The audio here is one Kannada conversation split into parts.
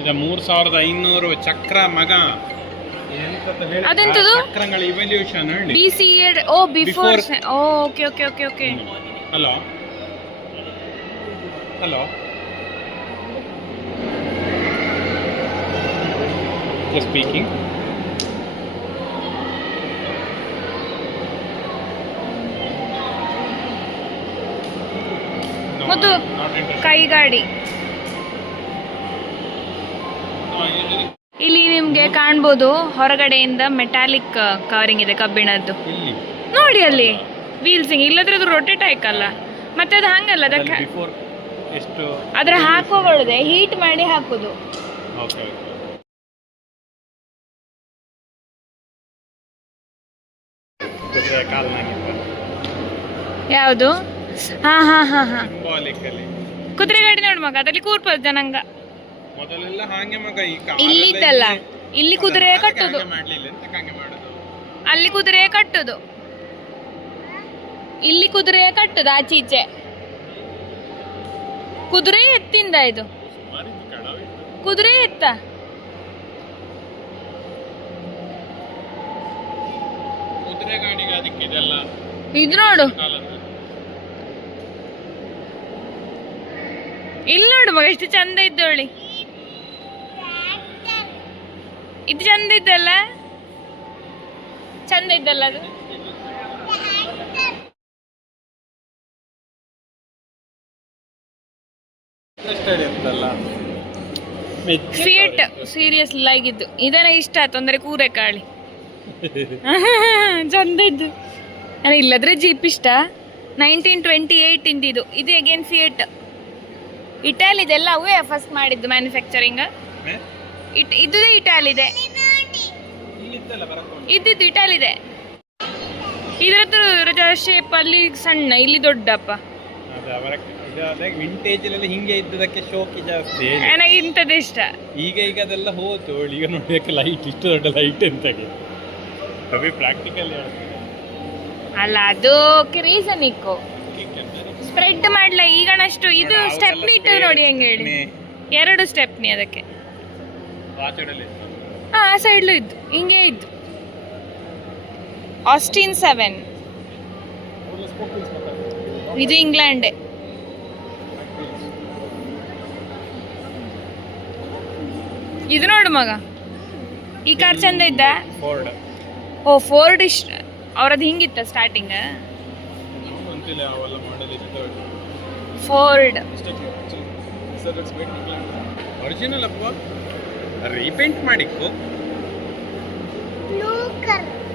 ಈಗ ಮೂರ್ ಸಾವಿರದ ಐನೂರು ಚಕ್ರ ಮಗ. ಅದೆಂತದು? ಚಕ್ರಗಳ ಇವಲ್ಯೂಷನ್ ಹೇಳಿ. ಬಿ ಸಿ ಎಡ್ ಓ before okay okay okay okay hello hello speaking ಮತ್ತು ಕೈಗಾಡಿ. ಇಲ್ಲಿ ನಿಮ್ಗೆ ಕಾಣ್ಬೋದು ಹೊರಗಡೆಯಿಂದ ಮೆಟಾಲಿಕ್ ಕವರಿಂಗ್ ಇದೆ ಕಬ್ಬಿಣದ್ದು. ನೋಡಿ ಅಲ್ಲಿ ವೀಲ್ಸಿಂಗ್ ಇಲ್ಲದ್ರೆ ಅದು ರೊಟೇಟ್ ಆಯ್ಕಲ್ಲ ಮತ್ತೆ ಅದು ಹಂಗಲ್ಲ ಅದಕ್ಕೆ ಅದ್ರ ಹಾಕೋಬಾರ್ದೆ ಹೀಟ್ ಮಾಡಿ ಹಾಕೋದು. ಯಾವುದು? ಹಾ ಹಾ ಹಾ ಹಾ. ಸಿಂಬಾಲಿಕ್ ಅಲ್ಲಿ ಕುದುರೆ ಗಾಡಿ ನೋಡು ಮಗ ಅದ್ರಲ್ಲಿ ಕೂರ್ಬೋದು ಜನಾಂಗ. ಮೊದಲೆಲ್ಲ ಹಾಗೆ ಮಗ ಈ ಇಲ್ಲಿದ್ದಲ್ಲ. ಇಲ್ಲಿ ಕುದುರೆ ಕಟ್ಟುದು. ಮಾಡ್ಲಿಲ್ಲ ಹಾಗೆ ಮಾಡುದು? ಅಲ್ಲಿ ಕುದುರೆ ಕಟ್ಟುದು. ಇಲ್ಲಿ ಕುದುರೆ ಕಟ್ಟುದು ಆಚೆ ಈಚೆ. ಕುದುರೆ ಎತ್ತಿಂದ ಇದು? ಕಳವಿತ್ತು. ಕುದುರೆ ಎತ್ತ? ಕುದುರೆ ಗಾಡಿಗೆ ಅದಕ್ಕೆ ಇದೆಲ್ಲ ಇದು ನೋಡು. ಕಾಲದ್ದು. ಇಲ್ಲಿ ನೋಡು ಮಗ ಎಷ್ಟು ಚಂದ ಇದ್ದೋಳಿ. ಇದು ಚಂದ ಇದ್ದಲ್ಲ? ಚಂದ ಇದ್ದಲ್ಲ ಅದು? ಫಿಯಟ್ ಸೀರಿಯಸ್ ಆಗಿದ್ದು. ಇದನ್ನ ಇಷ್ಟ ಆಯ್ತು ಅಂದ್ರೆ ಕೂರೆ ಕಾಳಿ. ಚಂದ ಇದ್ದು. ಇಲ್ಲದ್ರೆ ಜೀಪ್ ಇಷ್ಟ? ನೈನ್ಟೀನ್ ಟ್ವೆಂಟಿ ಏಯ್ಟ್ ಇಂದಿದು. ಇದು ಅಗೇನ್ ಫಿಯಟ್ ಇಟಾಲಿದೆಲ್ಲ ಅವೇ ಫಸ್ಟ್ ಮಾಡಿದ್ದು ಮ್ಯಾನುಫ್ಯಾಕ್ಚರಿಂಗ್ ಇಟ್ ಇದು ಇಟಾಲಿದೆ. ಇದ್ದಿದ್ದು ಇಟಾಲಿದೆ. ರಜಾ ಶೇಪ್ ಅಲ್ಲಿ ಸಣ್ಣ ಇಲ್ಲಿ ದೊಡ್ಡಪ್ಪ. ವಿಂಟೇಜ್ ಎಲ್ಲ ಹಿಂಗೆ ಇದ್ದದಕ್ಕೆ ಶೋಕಿ ಜಾಸ್ತಿ. ನನಗೆ ಇಂಥದ್ದು ಇಷ್ಟ. ಈಗ ಈಗ ಅದೆಲ್ಲ ಹೋತು. ಈಗ ನೋಡೋದಕ್ಕೆ ಲೈಟ್ ಇಷ್ಟು ದೊಡ್ಡ ಲೈಟ್ ಅಂತ ಕವಿ ಪ್ರಾಕ್ಟಿಕಲ್ ಅಲ್ಲ ಅದಕ್ಕೆ ರೀಸನ್ ಇಕ್ಕು. ಸ್ಪ್ರೆಡ್ ಮಾಡ್ಲ? ಈಗನಷ್ಟು ಇದು ಸ್ಟೆಪ್ ಇಟ್ಟು ನೋಡಿ ಹೆಂಗೆ ಹೇಳಿ. ಎರಡು ಸ್ಟೆಪ್ ನೀ ಅದಕ್ಕೆ. ಹಾಂ ಆ ಸೈಡ್ಲು ಇದ್ದು. ಹಿಂಗೆ ಇದ್ದು. ಆಸ್ಟಿನ್ ಸೆವೆನ್ ಇದು ಇಂಗ್ಲೆಂಡೇ. ಇದು ನೋಡು ಮಗ. ಈ ಕಾರ್ ಚಂದ ಇದ್ದ? ಓ ಫೋರ್ಡ್ ಇಷ್ಟ. ಅವ್ರದ್ದು ಹಿಂಗಿತ್ತ ಸ್ಟಾರ್ಟಿಂಗ್ ಅಂತಿಲ್ಲ ಅವೆಲ್ಲ ಮಾಡಲ್ ಇತ್ತು. ಫೋರ್ಡ್ ಒರಿಜಿನಲ್ ಅಪ್ಪ? ರೀಪೇಂಟ್ ಮಾಡಿಕ್ಕು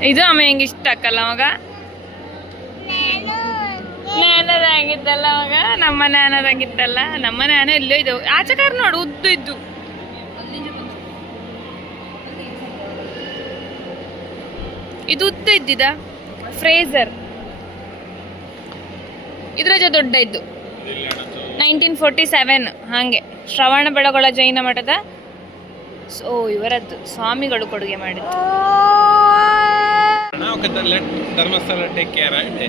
ಇದು ಆಮೇಲೆ ಹೆಂಗೆ ಇಷ್ಟ ಆಕಲ್ಲ ಅವಾಗ ನ್ಯಾನದಾಗಿತ್ತಲ್ಲ ಅವಾಗ ನಮ್ಮ ನಾನದಾಗಿತ್ತಲ್ಲ ನಮ್ಮ ನಾನು ಎಲ್ಲೋ ಇದ್ದವು ಆಚೆ ಕಾರ್ ನೋಡು ಉದ್ದು ಇದ್ದು. ಇದು ಉದ್ದು ಇದ್ದಿದ ಫ್ರೇಸರ್ ಇದ್ರಜ ದೊಡ್ಡ ಇದ್ದು ನೈನ್ಟೀನ್ ಫೋರ್ಟಿ ಸೆವೆನ್ ಹಾಗೆ. ಶ್ರವಣ ಬೆಳಗೊಳ ಜೈನ ಮಠದ ಸೊ ಇವರದ್ದು ಸ್ವಾಮಿಗಳು ಕೊಡುಗೆ ಮಾಡಿದ್ದು. ಧರ್ಮಸ್ಥಳ ಟೇಕ್ ಕೇರ್ ಇದೆ.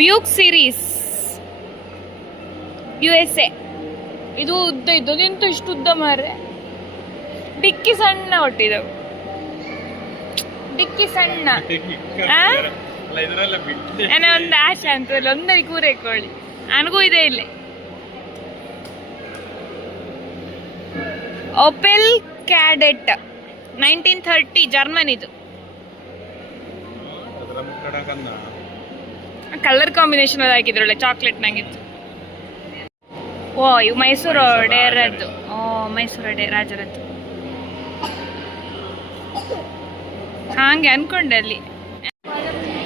Buick series U S A ಇದು ಉದ್ದ ಇದ್ದು ನಿಂತು ಇಷ್ಟು ಉದ್ದ ಮಾರ್ರೆ ಡಿಕ್ಕಿ ಸಣ್ಣ ಹೊಟ್ಟಿದವು. ಡಿಕ್ಕಿ ಸಣ್ಣ. ನನ್ನ ಒಂದು ಆಶೆ ಅಂತ ಒಂದರಿ ಕೂರೆ ಕೋಳಿ. ನನಗೂ ಇದೆ ಇಲ್ಲಿ. ಒಪೆಲ್ ಕ್ಯಾಡೆಟ್ ನೈನ್ಟೀನ್ ಥರ್ಟಿ ಜರ್ಮನಿದು ಕಲರ್ ಕಾಂಬಿನೇಷನ್ ಅದು ಹಾಕಿದ್ರೊಳ್ಳೆ ಚಾಕ್ಲೇಟ್ ನಂಗಿತ್ತು. ಓ ಇವು ಮೈಸೂರು ಡೇರದ್ದು ಓ ಮೈಸೂರು ಡೇ ರಾಜರದ್ದು. ಹಾಗೆ ಅನ್ಕೊಂಡೆ ಅಲ್ಲಿ.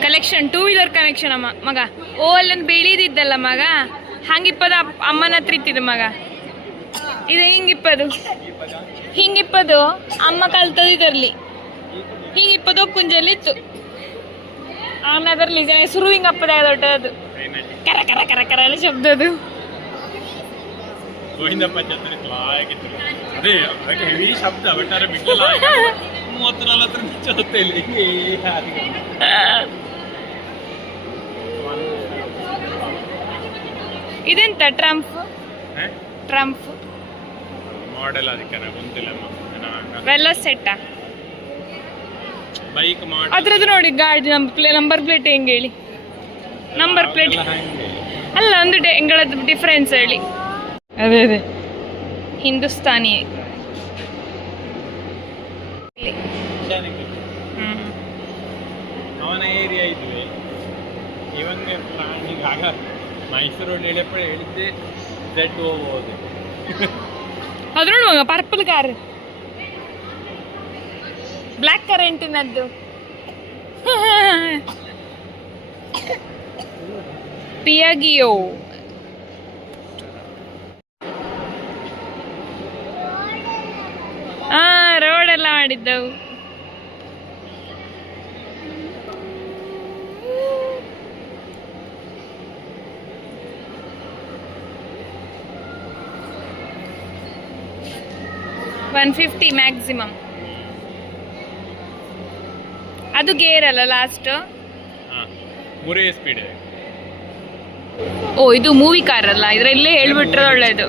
ಕಲೆಕ್ಷನ್ ಟೂ ವೀಲರ್ ಕನೆಕ್ಷನ್ ಅಮ್ಮ, ಮಗ. ಓ, ಅಲ್ಲೊಂದು ಬೆಳೀದಿದ್ದಲ್ಲ ಮಗ. ಹಂಗಿಪ್ಪದ ಅಮ್ಮನ ಹತ್ರ ಇತ್ತಿದ್ದು ಮಗ. ಇದು ಹಿಂಗಿಪ್ಪದು. ಹಿಂಗಿಪ್ಪದು ಅಮ್ಮ ಕಲ್ತದ ಹಿಂಗಿಪ್ಪದು ಕುಂಜಲ್ಲಿ ಇತ್ತು ಆಮೇಲೆ ಅದರಲ್ಲಿ ಸುರು ಹಿಂಗಪ್ಪದ ದೊಡ್ಡದು. ಕರ ಕರ ಕರ ಕರ ಎಲ್ಲ ಶಬ್ದ ಅದು ಗೋವಿಂದಪ್ಪ ಪಂಚಾಯತ್ರಿ ಕ್ಲಾಗಿತ್ತು ಅದೇ ಅದಕ್ಕೆ ಹೆವಿ ಶಬ್ದ ಒಟ್ಟಾರೆ ಬಿಟ್ಟಲ್ಲ ಮೂವತ್ತು ನಲವತ್ತರ ನಿಮಿಷ ಹೊತ್ತಲ್ಲಿ ಇದೆಂತ ಟ್ರಂಪ್? ಟ್ರಂಪ್. ಮಾಡೆಲ್ ಅದಕ್ಕೆ ನನಗೆ ಗೊತ್ತಿಲ್ಲ ವೆಲ್ಲ ಸೆಟ್ಟಾ ಬೈಕ್ ಮಾಡಿ ಅದ್ರದ್ದು ನೋಡಿ ಗಾಡಿ ನಂಬರ್ ಪ್ಲೇ ನಂಬರ್ ಪ್ಲೇಟ್ ಹೆಂಗೆ ಹೇಳಿ? ನಂಬರ್ ಪ್ಲೇಟ್ ಅಲ್ಲ ಒಂದು ಎಂಗಳದ್ದು ಡಿಫ್ರೆನ್ಸ್ ಹೇಳಿ. ಅದೇ ಅದೇ. ಹಿಂದೂಸ್ತಾನಿ. ಇಲ್ಲಿ. ಹ್ಮ್. ಅವನ ಏರಿಯಾ ಇದ್ವಿ. ಇವಂಗೆ ಪ್ಲಾನಿಂಗ್ ಆಗ ಮೈಸೂರು ಹೇಳಿಯಪ್ಪ ಹೇಳಿದ್ದೆ ಜೆಡ್ ಹೋಗ್ಬೋದು ಅದ್ರೊಳಗೆ ಪರ್ಪಲ್ ಕಾರ್ ಬ್ಲ್ಯಾಕ್ ಕರೆಂಟಿನದ್ದು ಪಿಯಾಗಿಯೋ ಹಾ ರೋಡ್ ಎಲ್ಲ ಮಾಡಿದ್ದವು. ಒನ್ ಫಿಫ್ಟಿ ಮ್ಯಾಕ್ಸಿಮಮ್ ಅದು ಗೇರ್ ಅಲ್ಲ ಲಾಸ್ಟ್ ಹಾಂ ಮೂರೇ ಸ್ಪೀಡ್ ಓ ಇದು ಮೂವಿ ಕಾರ್ ಅಲ್ಲ ಇದ್ರಲ್ಲೇ ಹೇಳ್ಬಿಟ್ರೆ ಒಳ್ಳೇದು.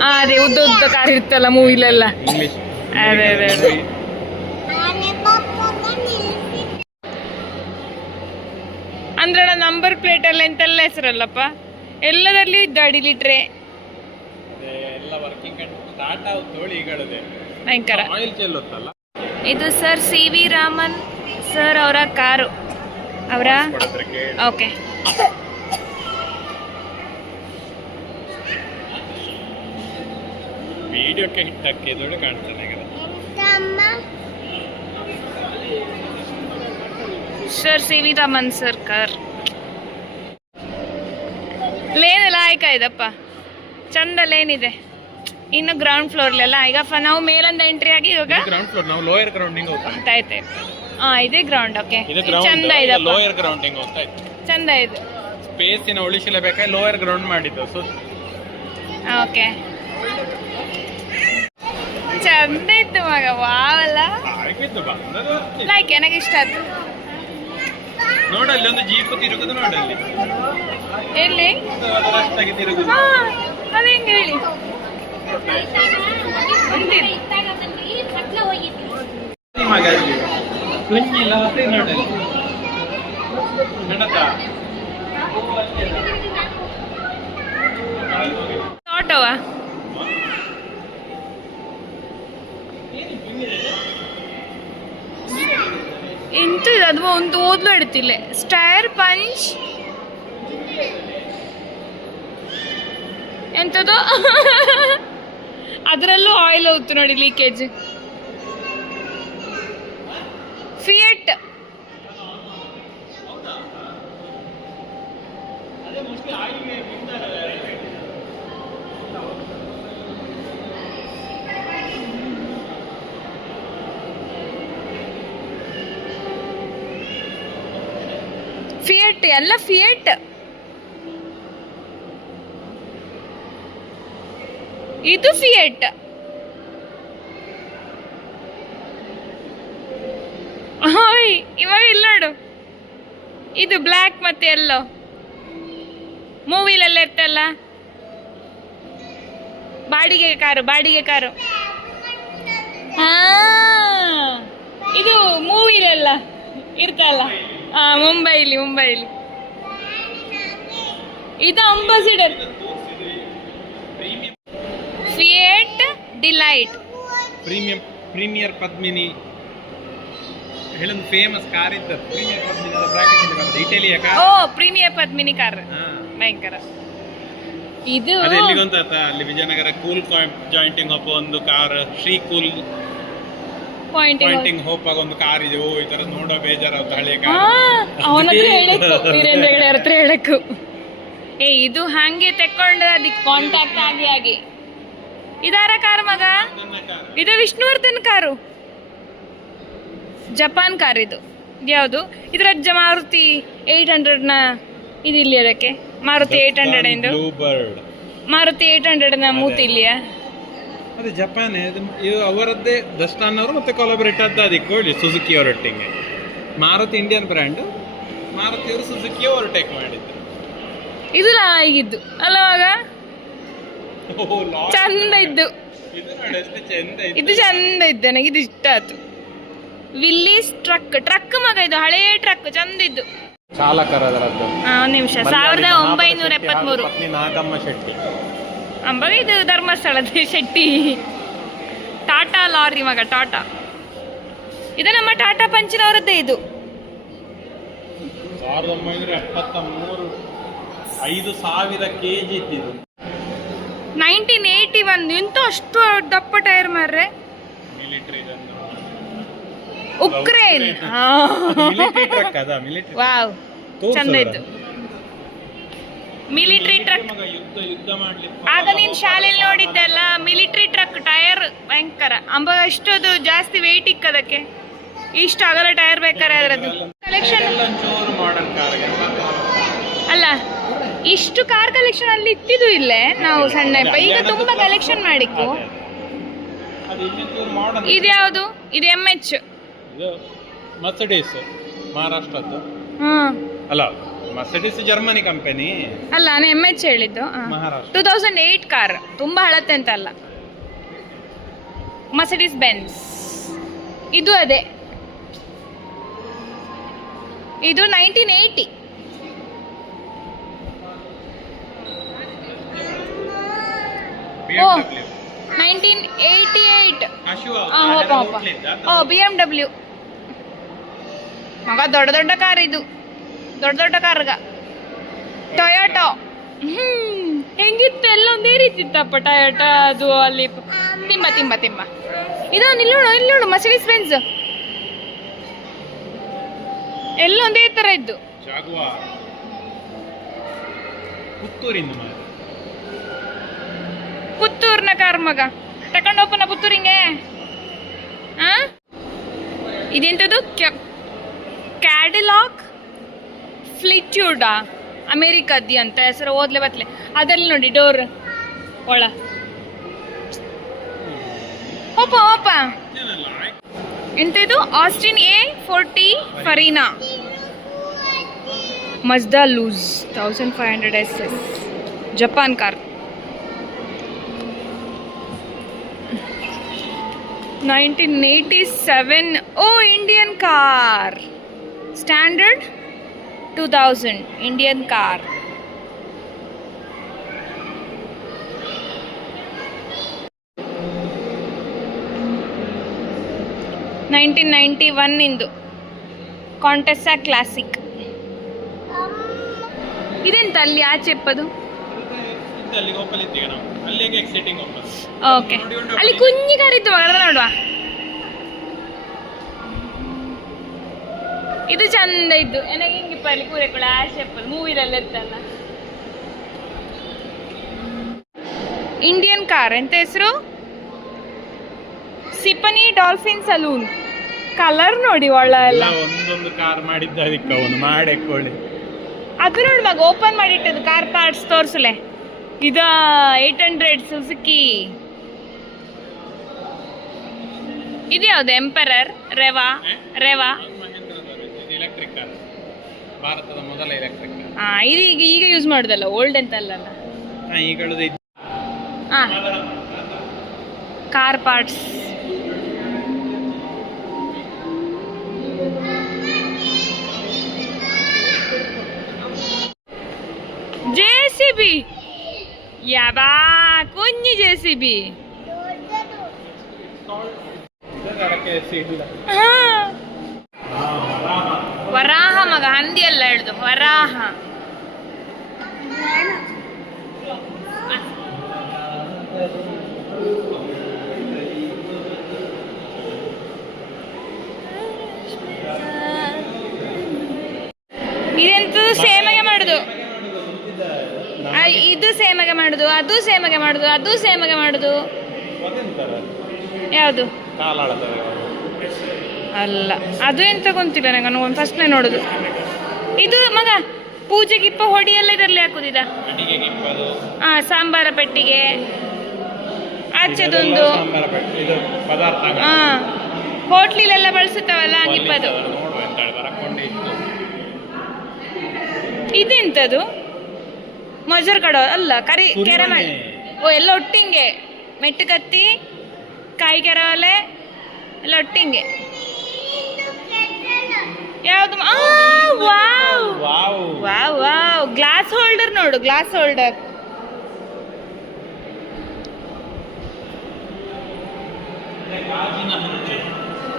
ಆ, ಅದೇ ಉದ್ದ ಉದ್ದ ಕಾರ್ ಇರ್ತಲ್ಲ ಮೂವಿಲೆಲ್ಲ ಇಂಗ್ಲೀಷ್ ಅದೇ, ಅದೇ, ಅದೇ. ಅಂದ್ರೆ ನಂಬರ್ ಪ್ಲೇಟ್ ಅಲ್ಲ ಎಂತೆಲ್ಲ ಹೆಸರಲ್ಲಪ್ಪ? ಎಲ್ಲದಲ್ಲಿ ಇದ್ದು ಟ್ರೇ ಭಯಂಕರ. ಇದು sir C V Raman sir ಅವರ ಕಾರು ಅವರ? ಓಕೆ ವಿಡಿಯೋಕ್ಕೆ ಹಿಟ್ ಹಾಕಿದೊಳಗೆ ಕಾಣ್ತಾನೆ sir C V Raman sir car. Lane ಎಲ್ಲ ಆಯ್ಕ ಇದಪ್ಪ? ಚಂದ ಲೇನ್ ಇದೆ. ಇನ್ನು ಗ್ರೌಂಡ್ ಫ್ಲೋರ್ಲೆಲ್ಲ ಈಗ ಫ ನಾವು ಮೇಲಿಂದ ಎಂಟ್ರಿ ಆಗಿ ಇವಾಗ ಗ್ರೌಂಡ್ ಫ್ಲೋರ್ ನಾವು ಲೋಯರ್ ಗ್ರೌಂಡಿಂಗ್ ಹೋಗ್ತಾ ಆಯ್ತು ಹಾ ಇದೆ ಗ್ರೌಂಡ್ ಓಕೆ ಇದು ಚಂದ ಇದೆ ಲೋಯರ್ ಗ್ರೌಂಡಿಂಗ್ ಹೋಗ್ತಾ ಇತ್ತು ಚಂದ ಇದೆ. ಸ್ಪೇಸಿನ ಉಳಿಸಲೇಬೇಕಾದ್ರೆ ಲೋಯರ್ ಗ್ರೌಂಡ್ ಮಾಡಿದ್ದು ಸೊ ಓಕೆ ಚಂದ ಇತ್ತು ಮಗ ವಾವಲ್ಲ. ಲೈಕ್ ನನಗೆ ಇಷ್ಟ ಆಯ್ತು ನೋಡಲ್ಲಿ ಒಂದು ಜೀಪ್ ತಿರುಗುದು ನೋಡಲ್ಲಿ ಎಲ್ಲಿ? ಅದು ಹೆಂಗೆ ಹೇಳಿ. ಮಗ ಅಲ್ಲಿ. ಕುಂಜಿಲ್ಲ ಮತ್ತೆ ನೋಡಲ್ಲಿ ನಡತಾ? ಆಟೋವಾ ಇದು ಅದು ಒಂದು ಓದ್ಲು ಇಡ್ತಿಲ್ಲ ಸ್ಟೈರ್ ಪಂಚ್ ಎಂತದು? ಅದರಲ್ಲೂ ಆಯಿಲ್ ಹೋಗ್ತು ನೋಡಿ ಲೀಕೇಜ್ ಫಿಯಟ್ ಫಿಯಟ್ ಎಲ್ಲ ಫಿಯೇಟ್ ಇದು ಫಿಯೇಟ್ ಇವಾಗ ಇಲ್ಲ ನೋಡು. ಇದು ಬ್ಲ್ಯಾಕ್ ಮತ್ತೆ ಎಲ್ಲೋ ಮೂವಿಲೆಲ್ಲ ಇರ್ತಲ್ಲ? ಬಾಡಿಗೆ ಕಾರು ಬಾಡಿಗೆ ಕಾರು. ಹಾ. ಇದು ಮೂವಿಲೆಲ್ಲ ಇರ್ತಲ್ಲ. ಹಾ ಮುಂಬೈಲಿ ಮುಂಬೈಲಿ. ಇದು Ambassador. Fiat delight. Premium premier Padmini. ಹೇಳೊಂದು famous car ಇದ್ದ ಪ್ರೀಮಿಯರ್ ಪದ್ಮಿನಿ ಬ್ರಾಕೆಟ್ ಬರ್ತದೆ ಇಟಲಿಯ ಕಾರ್ ಓ ಪ್ರೀಮಿಯರ್ ಪದ್ಮಿನಿ ಕಾರ್ ಭಯಂಕರ. ಇದು ಅಲ್ಲಿ ವಿಜಯನಗರ ಕೂಲ್ ಜಾಯಿಂಟಿಂಗ್ ಅಪ್ ಒಂದು car Shri cool Poynting hope ಆಗ ಒಂದು ಕಾರ್ ಇದೆ. ಓ ಈ ತರ ನೋಡೋ ಬೇಜಾರ ಹಳೆ ಅವನ ಹತ್ರ ಹೇಳಕ್ಕು ವೀರೇಂದ್ರ ಹೆಗಡೆ ಹತ್ರ ಹೇಳಕ್ಕು ಏ ಇದು ಹಂಗೆ ತೆಕ್ಕೊಂಡ್ರೆ ಅದಕ್ಕೆ ಕಾಂಟ್ಯಾಕ್ಟ್ ಆಗಿ ಆಗಿ. ಇದಾರ ಕಾರ್ ಮಗ? ಇದು ವಿಷ್ಣುವರ್ಧನ್ ಕಾರು. ಜಪಾನ್ ಕಾರ್ ಇದು. ಯಾವುದು? ಇದರ ಮಾರುತಿ ನ ಹಂಡ್ರೆಡ್ನ ಇದಿಲ್ಲಿ ಅದಕ್ಕೆ? ಮಾರುತಿ ಏಯ್ಟ್ ಹಂಡ್ರೆಡ್ ಎಂದು ಮಾರುತಿ ಏಟ್ ಹಂಡ್ರೆಡ್ನ ಮೂತಿ ಇಲ್ಲಿಯಾ ಜಪಾನ್ ಇದು ಅವರದ್ದೇ ದಸ್ತಾನ್ ಅವರು ಮತ್ತೆ ಕೊಲಾಬರೇಟ್ ಆದ ಅದಕ್ಕೆ ಹೇಳಿ ಸುಜುಕಿ ಅವರೊಟ್ಟಿಗೆ ಮಾರುತಿ ಇಂಡಿಯನ್ ಬ್ರ್ಯಾಂಡ್ ಮಾರುತಿಯವರು ಸುಜುಕಿ ಓವರ್ಟೇಕ್ ಮಾಡಿದ್ರು ಇದು ಆಗಿದ್ದು. ಅಲ್ಲವಾಗ. ಚಂದ ಇದ್ದು. ಇದು ಚಂದ ಇದೆ. ಇದು ಚಂದ ಇದ್ದು ನನಗೆ ಇದು ಇಷ್ಟ ಆಯ್ತು. ವಿಲ್ಲೀಸ್ ಟ್ರಕ್ ಟ್ರಕ್ ಮಗ ಇದು ಹಳೆಯ ಟ್ರಕ್ ಚಂದ ಇದ್ದು. ಚಾಲಕರದರದ್ದು. ನಿಮಿಷ. ಸಾವಿರದ ಒಂಬೈನೂರ ಎಪ್ಪತ್ಮೂರು. ಪತ್ನಿ ನಾಗಮ್ಮ ಶೆಟ್ಟಿ. ಅಂಬಾಗ ಇದು ಧರ್ಮಸ್ಥಳದ ಶೆಟ್ಟಿ. ಟಾಟಾ ಲಾರಿ ಮಗ ಟಾಟಾ. ಇದು ನಮ್ಮ ಟಾಟಾ ಪಂಚಿನವರದ್ದೇ ಇದು. ಸಾವಿರದ ಒಂಬೈನೂರ ಎಪ್ಪತ್ತ ಮೂರು ಐದು ಸಾವಿರ ಕೆ ಜಿ ಇದ್ದಿದ್ದು ನೈನ್ಟೀನ್ ಏಯ್ಟಿ ಒನ್ ಎಂತ ಅಷ್ಟು ದಪ್ಪ ಟೈರ್ ಮಾರ್ರೆ. Military Ukraine wow. ಚಂದ ಇತ್ತು ಮಿಲಿಟರಿ ಟ್ರಕ್ ಆಗ ನೀನ್ ಶಾಲೆಯಲ್ಲಿ ನೋಡಿದ್ದೆಲ್ಲ ಮಿಲಿಟರಿ ಟ್ರಕ್ ಟೈರ್ ಭಯಂಕರ. ಅಂಬ ಅಷ್ಟೊಂದು ಜಾಸ್ತಿ ವೆಯ್ಟ್ ಇಕ್ಕದಕ್ಕೆ. ಇಷ್ಟು ಆಗಲ್ಲ ಟೈರ್ ಬೇಕಾರೆ ಅದರದ್ದು. ಕಲೆಕ್ಷನ್ ಅಲ್ಲ? ಇಷ್ಟು ಕಾರ್ ಕಲೆಕ್ಷನ್ ಅಲ್ಲಿ ಇತ್ತಿದ್ದು ಇಲ್ಲೇ ನಾವು ಸಣ್ಣ. ಈಗ ತುಂಬಾ ಕಲೆಕ್ಷನ್ ಮಾಡಿಕ್ಕು ಇದು ಯಾವುದು? ಇದು ಎಂ ಎಚ್ ಮರ್ಸಿಡೀಸ್ ಮಹಾರಾಷ್ಟ್ರದ್ದು ಅಲ್ಲ ಮರ್ಸಿಡೀಸ್ ಜರ್ಮನಿ ಕಂಪನಿ ಅಲ್ಲ ನಾನು ಎಂ ಎಚ್ ಹೇಳಿದ್ದು. Maharashtra. Two thousand eight car ತುಂಬಾ ಹಳತ್ತೆ ಅಂತ ಅಲ್ಲ. ಮರ್ಸಿಡಿಸ್ ಬೆನ್ಸ್ ಇದು ಅದೇ. ಇದು ನೈನ್ಟೀನ್ ಏಯ್ಟಿ ಓ ನೈನ್ಟೀನ್ ಏಯ್ಟಿ ಏಯ್ಟ್ ಓ ಬಿ ಎಂ ಡಬ್ಲ್ಯೂ ಮಗ ದೊಡ್ಡ ದೊಡ್ಡ ಕಾರ್ ಇದು. ದೊಡ್ಡ ದೊಡ್ಡ ಕಾರ್ಗ. ಟೊಯೋಟೋ ಹ್ಮ್ ಹೆಂಗಿತ್ತು? ಎಲ್ಲ ಒಂದೇ ರೀತಿ ಇತ್ತಪ್ಪ ಟೊಯೋಟೋ ಅದು ಅಲ್ಲಿ ತಿಮ್ಮ ತಿಂಬ ತಿಂಬ ತಿಂಬ ಇದು ನಿಲ್ಲೋಣ ನಿಲ್ಲೋಣ ಮರ್ಸಿಡೀಸ್ ಎಲ್ಲ ಒಂದೇ ತರ ಇದ್ದು. ಪುತ್ತೂರಿನ ಕಾರ್ ಮಗ. ತಕೊಂಡೋಪನ ಪುತ್ತೂರಿಂಗೆ. ಆ? ಇದೆಂತದು? ಫ್ಲಿಟ್ಯೂಡಾ ಅಮೇರಿಕದ್ದಿ ಅಂತ, ಹೆಸರು ಓದ್ಲೆ ಬತ್ಲೆ ಅದರಲ್ಲಿ ನೋಡಿ, ಡೋರ್ ಒಳ. ಹೋಪ ಹೋಪ. ಏನಲ್ಲ ಎಂತ ಇದು Austin A forty Farina Mazda loose thousand five hundred S S Japan car nineteen eighty seven O Indian car standard two thousand Indian car nineteen ninety one into Contessa classic ಇದೆಂತ ಅಲ್ಲಿ ಆಚೆ ಇಪ್ಪದು ಇದ್ದು ಅಲ್ಲಿಗೆ ಒಪ್ಪಲಿದ್ದೀಗ ನಾವು ಅಲ್ಲಿಗೆ ಎಕ್ಸೈಟಿಂಗ್ ಒಪ್ಪಲ್ ಓಕೆ ಅಲ್ಲಿ ಕುഞ്ഞി ಕಾರಿತ್ತು ಮಗಳ ನೋಡುವ ಇದು ಚಂದ ಇದ್ದು. ನನಗೆ ಹಿಂಗಿಪ್ಪ ಅಲ್ಲಿ ಕೂರೆಕೊಳ ಆಶೆ ಅಪ್ಪಲ್ ಮೂವಿಲೆಲ್ಲ ಇರ್ತಲ್ಲ ಇಂಡಿಯನ್ ಕಾರ್ ಎಂತ ಹೆಸರು? ಸಿಪನಿ ಡಾಲ್ಫಿನ್ ಸಲೂನ್ ಕಲರ್ ನೋಡಿ ಒಳ್ಳೆ ಎಲ್ಲ. ಒಂದೊಂದು ಕಾರ್ ಮಾಡಿದ್ದ ಅದಕ್ಕೆ ಅವನು ಅದು ನೋಡಿ ಮಗ ಓಪನ್ ಮಾಡಿಟ್ಟದು ಕಾರ್ ಪಾರ್ಟ್ಸ್ ತೋರಿಸಲೆ. ಇದ ಏಟ್ ಹಂಡ್ರೆಡ್ ಸುಸುಕಿ ಇದು ಯಾವ್ದು? ಎಂಪರರ್ ರೆವಾ ರೆವಾ ಕಾರ್ ಭಾರತದ ಮೊದಲ ಎಲೆಕ್ಟ್ರಿಕ್ ಕಾರ್ ಹಾ ಇದು ಈಗ ಈಗ ಯೂಸ್ ಮಾಡುದಲ್ಲ ಓಲ್ಡ್ ಅಂತ ಅಲ್ಲಲ್ಲ ಹಾ ಈಗಳದು ಇದ್ದು ಹಾ car parts J C B ಯಾಬಾ ಕುഞ്ഞി ಜೆ ಸಿ ಬಿ ಅದಕ್ಕೆ ಸಿಡಿಲ್ಲ ವರಾಹ ಮಗ ಹಂದಿ ಅಲ್ಲ ಹೇಳುದು, ವರಾಹ. ಇದೆಂತೂ ಸೇಮಗೆ ಮಾಡುದು? ಇದು ಸೇಮಗೆ ಮಾಡುದು, ಅದು ಸೇಮಗೆ ಮಾಡುದು, ಅದು ಸೇಮಗೆ ಮಾಡುದು. ಯಾವುದು? ಅಲ್ಲ. ಅದು ಎಂತ ಗೊತ್ತಿಲ್ಲ ನಂಗೆ ಫಸ್ಟ್ ಫಸ್ಟ್ನೇ ನೋಡುದು. ಇದು ಮಗ ಪೂಜೆಗೆ ಇಪ್ಪ ಹೊಡಿ ಎಲ್ಲ ಇದರಲ್ಲಿ ಹಾಕುದಿದ? ಹಾ ಸಾಂಬಾರ ಪೆಟ್ಟಿಗೆ. ಆಚೆದೊಂದು. ಹಾ ಹೋಟ್ಲಿಲೆಲ್ಲ ಬಳಸುತ್ತವಲ್ಲ ಹಂಗಿಪ್ಪದು ಇದೆಂತದು? ಮೊಜರ್ ಕಡ ಅಲ್ಲ ಕರಿ. ಕೆರಮಣೆ. ಓ ಎಲ್ಲ ಒಟ್ಟಿಂಗೆ. ಮೆಟ್ಟು ಕತ್ತಿ ಕಾಯಿ ಕೆರವಲೆ ಎಲ್ಲ ಒಟ್ಟಿಂಗೆ. ಯಾವುದು wow. Wow wow. Glass holder ನೋಡು ಗ್ಲಾಸ್ ಹೋಲ್ಡರ್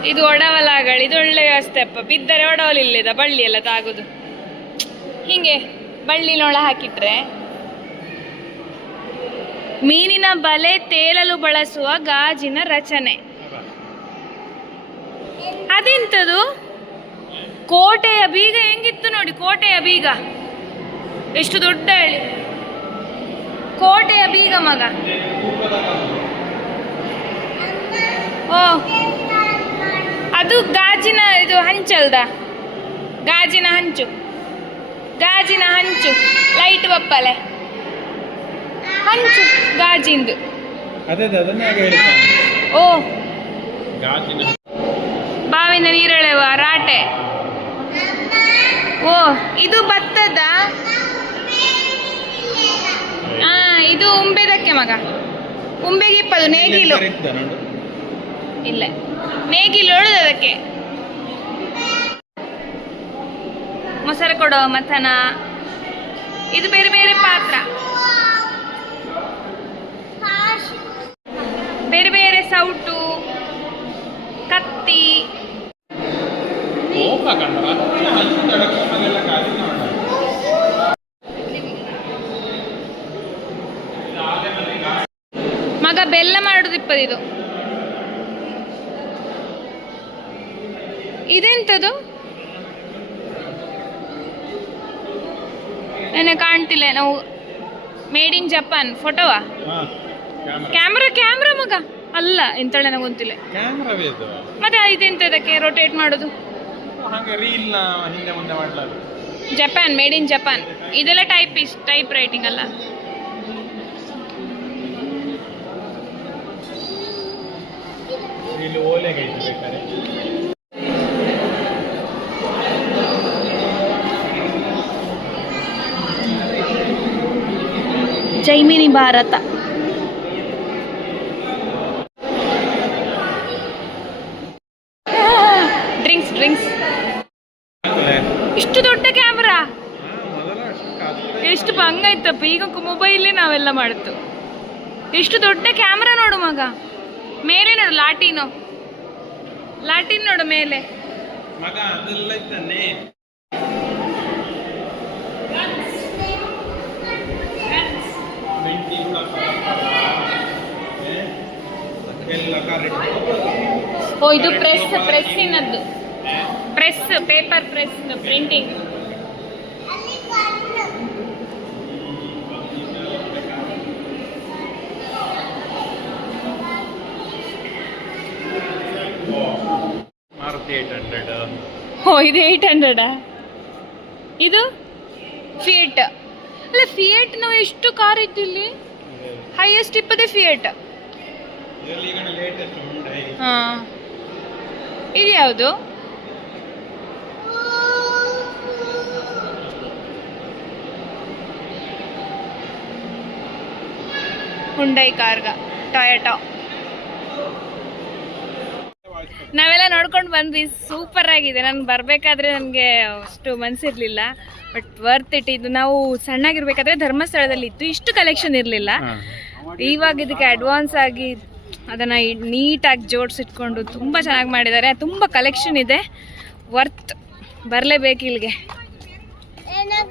ಇದು ಒಡವಲಾಗಳು ಇದು ಒಳ್ಳೆ ವ್ಯವಸ್ಥೆ ಅಪ್ಪ. ಬಿದ್ದರೆ ಒಡವಲಿಲ್ಲದ ಬಳ್ಳಿ ಎಲ್ಲ ತಾಗುದು. ಹಿಂಗೆ ಬಳ್ಳಿನೊಳ ಹಾಕಿಟ್ರೆ ಮೀನಿನ ಬಲೆ ತೇಲಲು ಬಳಸುವ ಗಾಜಿನ ರಚನೆ. ಅದೆಂತದು? ಕೋಟೆಯ ಬೀಗ ಹೆಂಗಿತ್ತು ನೋಡಿ ಕೋಟೆಯ ಬೀಗ. ಎಷ್ಟು ದೊಡ್ಡ ಹೇಳಿ ಕೋಟೆಯ ಬೀಗ ಮಗ. ಓ ಅದು ಗಾಜಿನ ಇದು ಹಂಚಲ್ದ. ಗಾಜಿನ ಹಂಚು. ಗಾಜಿನ ಹಂಚು. ಲೈಟ್ ಬಪ್ಪಲೆ. ಹಂಚು ಗಾಜಿಂದು. ಓ. ಗಾಜಿನ ಬಾವಿನ ನೀರೆಳೆವ, ರಾಟೆ. ಓ, ಇದು ಭತ್ತದ? ಆ, ಇದು ಉಂಬೆದಕ್ಕೆ ಮಗ. ಉಂಬೆಗೆ ಇಪ್ಪದು, ನೇಗಿಲು. ಇಲ್ಲ. ನೇಗಿಲು ಅದಕ್ಕೆ. ಮೊಸರು ಕೊಡೋ ಮಥನ. ಇದು ಬೇರೆ ಬೇರೆ ಪಾತ್ರ. ಬೇರೆ ಬೇರೆ ಸೌಟು ಕತ್ತಿ ಕೋಪ. ಮಗ ಬೆಲ್ಲ ಮಾಡುದು ಇಪ್ಪದಿದು ಇದೆಂತದು? ನನಗೆ ಕಾಣ್ತಿಲ್ಲ ನಾವು ಮೇಡ್ ಇನ್ ಜಪಾನ್ ಫೋಟೋವಾ ಕ್ಯಾಮ್ರಾ ಕ್ಯಾಮ್ರಾ ಮಗ? ಅಲ್ಲ ಎಂತಳೆ ನನಗೆ ಗೊತ್ತಿಲ್ಲ. ಮತ್ತೆ ಇದೆಂತದಕ್ಕೆ ರೊಟೇಟ್ ಮಾಡೋದು? ಹಾಗೆ ರೀಲ್ನ ಹಿಂದೆ ಮುಂದೆ ಮಾಡ್ಲಾರ್ದು? Japan made in Japan. ಇದೆಲ್ಲ ಟೈಪ್ ಇಸ್ ಟೈಪ್ ರೈಟಿಂಗ್ ಅಲ್ಲ. ಇಲ್ಲಿ ಓಲೆಗೆ ಬೇಕಾದ್ರೆ. ಜೈಮಿನಿ ಭಾರತ ಡ್ರಿಂಕ್ಸ್ ಡ್ರಿಂಕ್ಸ್ ಇಷ್ಟು ದೊಡ್ಡ ಕ್ಯಾಮ್ರಾ ಮೊದಲ ಅಷ್ಟು ಕಾಸ್ಟ್ಲಿ ಎಷ್ಟು ಭಂಗ ಇತ್ತಪ್ಪ ಈಗ ಮೊಬೈಲೇ ನಾವೆಲ್ಲ ಮಾಡುತ್ತು ಎಷ್ಟು ದೊಡ್ಡ ಕ್ಯಾಮ್ರಾ ನೋಡು ಮಗ. ಮೇಲೆ ನೋಡು ಲಾಟಿನು. ಲಾಟಿನ್ ನೋಡು ಮೇಲೆ. ಮಗ ಅದೆಲ್ಲ ಇದ್ದಾನೆ. ಓ ಇದು press ಪ್ರೆಸ್ಸಿನದ್ದು. Press paper press printing Maruti eight hundred ಓ ಇದು ಏಯ್ಟ್ ಹಂಡ್ರೆಡಾ ಇದು? ಫಿಯೇಟ್ ಅಲ್ಲ ಫಿಯೇಟ್ ನಾವು ಎಷ್ಟು ಕಾರ್ ಇತ್ತು ಇಲ್ಲಿ? ಹೈಯೆಸ್ಟ್ ಇಪ್ಪದೇ ಫಿಯೇಟ್ ಹಾಂ. ಇದು ಯಾವುದು? ಹುಂಡೈ ಕಾರ್ಗ ಟೊಯೋಟೋ ನಾವೆಲ್ಲ ನೋಡ್ಕೊಂಡು ಬಂದ್ವಿ. ಸೂಪರ್ ಆಗಿದೆ. ನಾನು ಬರಬೇಕಾದ್ರೆ ನನಗೆ ಅಷ್ಟು ಮನಸ್ಸಿರಲಿಲ್ಲ ಬಟ್ ವರ್ತ್ ಇಟ್ ಇದು ನಾವು ಸಣ್ಣಾಗಿರ್ಬೇಕಾದ್ರೆ ಧರ್ಮಸ್ಥಳದಲ್ಲಿ ಇತ್ತು. ಇಷ್ಟು ಕಲೆಕ್ಷನ್ ಇರಲಿಲ್ಲ. ಇವಾಗ ಇದಕ್ಕೆ ಅಡ್ವಾನ್ಸ್ ಆಗಿ ಅದನ್ನು ನೀಟಾಗಿ ಜೋಡಿಸಿಟ್ಕೊಂಡು ತುಂಬ ಚೆನ್ನಾಗಿ ಮಾಡಿದ್ದಾರೆ. ತುಂಬ ಕಲೆಕ್ಷನ್ ಇದೆ. ವರ್ತ್ ಬರಲೇಬೇಕು ಇಲ್ಲಿಗೆ.